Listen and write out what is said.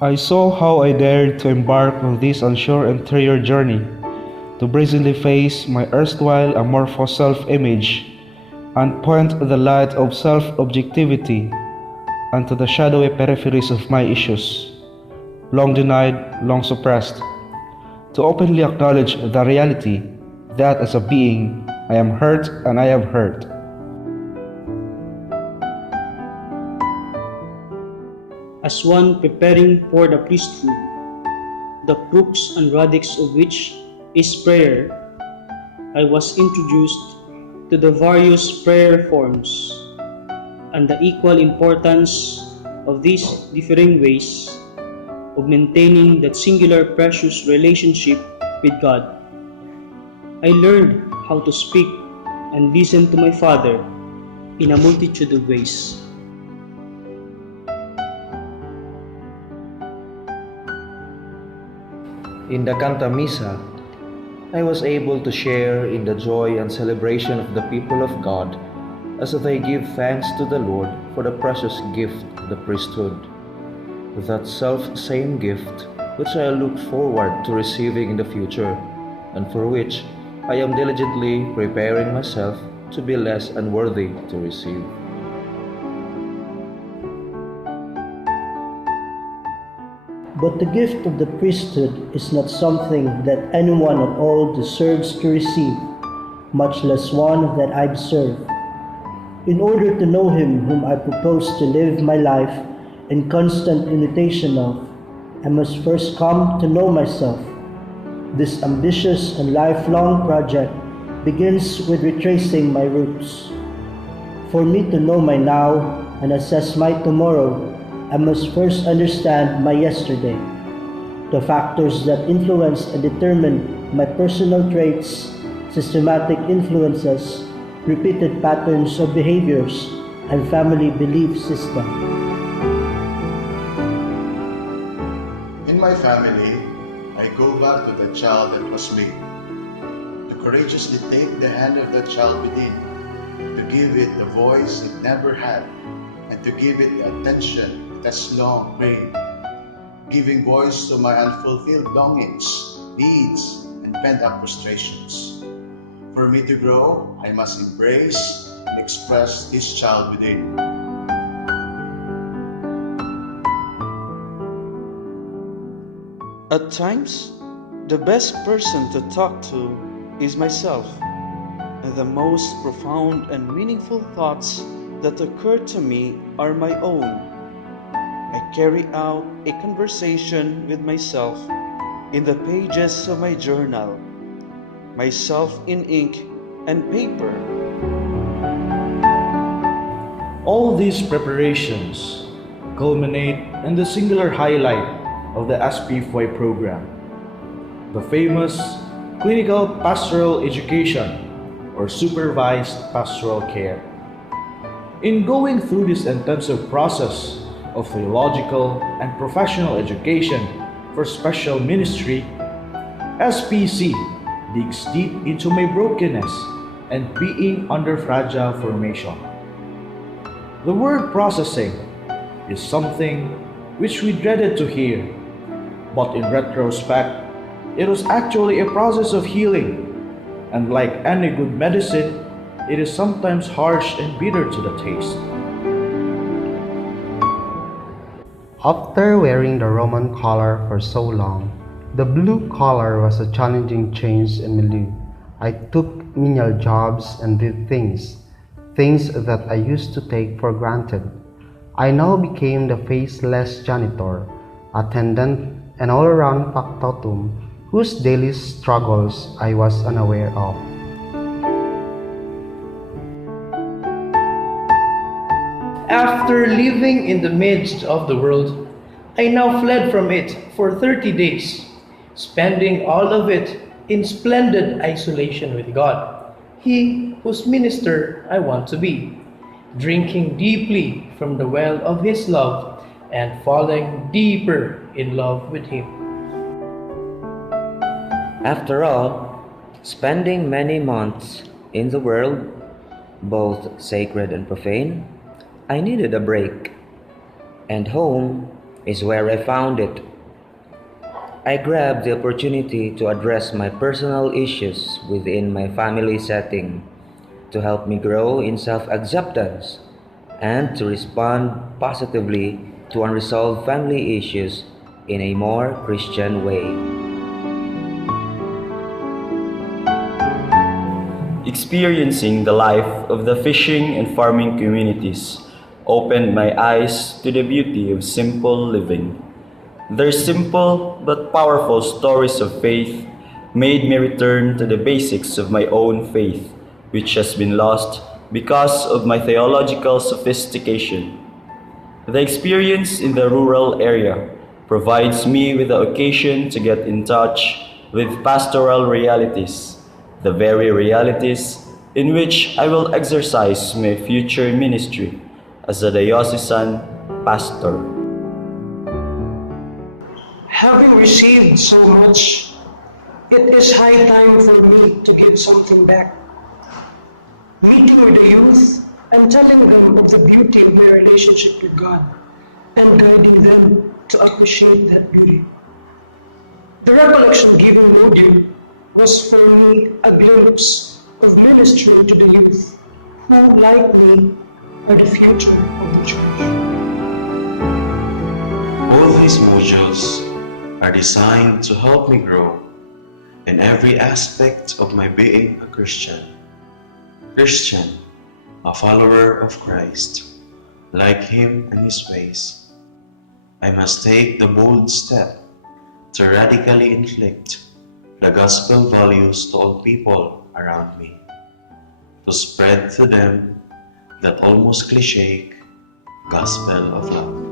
I saw how I dared to embark on this unsure interior journey, to brazenly face my erstwhile amorphous self-image, and point the light of self-objectivity unto the shadowy peripheries of my issues, long denied, long suppressed, to openly acknowledge the reality that as a being I am hurt and I have hurt. As one preparing for the priesthood, the crux and radix of which is prayer, I was introduced to the various prayer forms and the equal importance of these differing ways of maintaining that singular precious relationship with God. I learned how to speak and listen to my Father in a multitude of ways. In the Canta Misa, I was able to share in the joy and celebration of the people of God as they give thanks to the Lord for the precious gift, the priesthood. That self-same gift which I look forward to receiving in the future, and for which I am diligently preparing myself to be less unworthy to receive. But the gift of the priesthood is not something that anyone at all deserves to receive, much less one that I deserve. In order to know Him whom I propose to live my life in constant imitation of, I must first come to know myself. This ambitious and lifelong project begins with retracing my roots. For me to know my now and assess my tomorrow, I must first understand my yesterday, the factors that influence and determine my personal traits, systematic influences, repeated patterns of behaviors, and family belief system. In my family, I go back to the child that was me, to courageously take the hand of that child within, to give it the voice it never had, and to give it the attention that's long craved, giving voice to my unfulfilled longings, needs, and pent-up frustrations. For me to grow, I must embrace and express this child within. At times, the best person to talk to is myself, and the most profound and meaningful thoughts that occur to me are my own. I carry out a conversation with myself in the pages of my journal, myself in ink and paper. All these preparations culminate in the singular highlight of the SPFY program, the famous Clinical Pastoral Education or Supervised Pastoral Care. In going through this intensive process of theological and professional education for special ministry, SPC digs deep into my brokenness and being under fragile formation. The word processing is something which we dreaded to hear, but in retrospect, it was actually a process of healing, and like any good medicine, it is sometimes harsh and bitter to the taste. After wearing the Roman collar for so long, the blue collar was a challenging change in milieu. I took menial jobs and did things that I used to take for granted. I now became the faceless janitor, attendant, and all-around factotum whose daily struggles I was unaware of. After living in the midst of the world, I now fled from it for 30 days, spending all of it in splendid isolation with God, He whose minister I want to be, drinking deeply from the well of His love and falling deeper in love with Him. After all, spending many months in the world, both sacred and profane, I needed a break, and home, is where I found it. I grabbed the opportunity to address my personal issues within my family setting to help me grow in self-acceptance and to respond positively to unresolved family issues in a more Christian way. Experiencing the life of the fishing and farming communities opened my eyes to the beauty of simple living. Their simple but powerful stories of faith made me return to the basics of my own faith, which has been lost because of my theological sophistication. The experience in the rural area provides me with the occasion to get in touch with pastoral realities, the very realities in which I will exercise my future ministry as a diocesan pastor. Having received so much, it is high time for me to give something back. Meeting with the youth and telling them of the beauty of my relationship with God and guiding them to appreciate that beauty. The recollection giving module was for me a glimpse of ministry to the youth who, like me, are the future of the church. All these modules are designed to help me grow in every aspect of my being a Christian, a follower of Christ, like Him and His ways. I must take the bold step to radically inflict the gospel values to all people around me, to spread to them that almost cliché gospel of love.